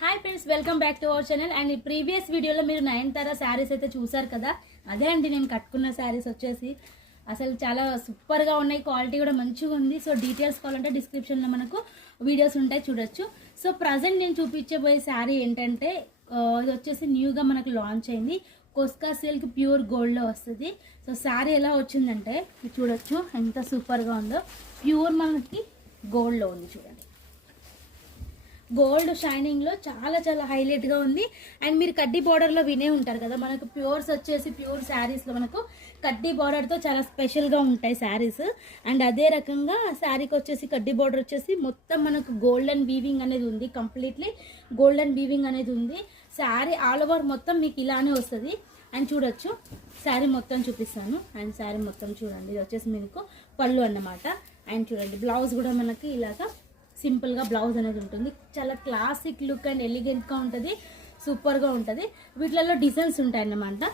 Hi friends, welcome back to our channel. And ఈ previous వీడియోలో మీరు నయనతార శారీస్ అయితే చూసారు కదా. అదే అండి నేను కట్టుకున్న శారీస్ వచ్చేసి అసలు చాలా సూపర్గా ఉన్నాయి. క్వాలిటీ కూడా మంచిగా ఉంది. సో డీటెయిల్స్ కావాలంటే డిస్క్రిప్షన్లో మనకు వీడియోస్ ఉంటాయి, చూడొచ్చు. సో ప్రజెంట్ నేను చూపించబోయే శారీ ఏంటంటే ఇది వచ్చేసి న్యూగా మనకు లాంచ్ అయింది. కొస్కా సిల్క్ ప్యూర్ గోల్డ్లో వస్తుంది. సో శారీ ఎలా వచ్చిందంటే చూడొచ్చు ఎంత సూపర్గా ఉందో. ప్యూర్ మనకి గోల్డ్లో ఉంది, చూడండి. గోల్డ్ షైనింగ్లో చాలా చాలా హైలైట్గా ఉంది. అండ్ మీరు కడ్డీ బార్డర్లో వినే ఉంటారు కదా, మనకు ప్యూర్స్ వచ్చేసి ప్యూర్ శారీస్లో మనకు కడ్డీ బార్డర్తో చాలా స్పెషల్గా ఉంటాయి శారీస్. అండ్ అదే రకంగా శారీకి వచ్చేసి కడ్డీ బార్డర్ వచ్చేసి మొత్తం మనకు గోల్డెన్ వీవింగ్ అనేది ఉంది. కంప్లీట్లీ గోల్డెన్ వీవింగ్ అనేది ఉంది. శారీ ఆల్ ఓవర్ మొత్తం మీకు ఇలానే వస్తుంది. అండ్ చూడొచ్చు, శారీ మొత్తం చూపిస్తాను. అండ్ శారీ మొత్తం చూడండి, ఇది వచ్చేసి మీకు పళ్ళు అన్నమాట. అండ్ చూడండి, బ్లౌజ్ కూడా మనకి ఇలాగా సింపుల్గా బ్లౌజ్ అనేది ఉంటుంది. చాలా క్లాసిక్ లుక్ అండ్ ఎలిగెంట్గా ఉంటుంది, సూపర్గా ఉంటుంది. వీటిలలో డిజైన్స్ ఉంటాయి అన్నమాట.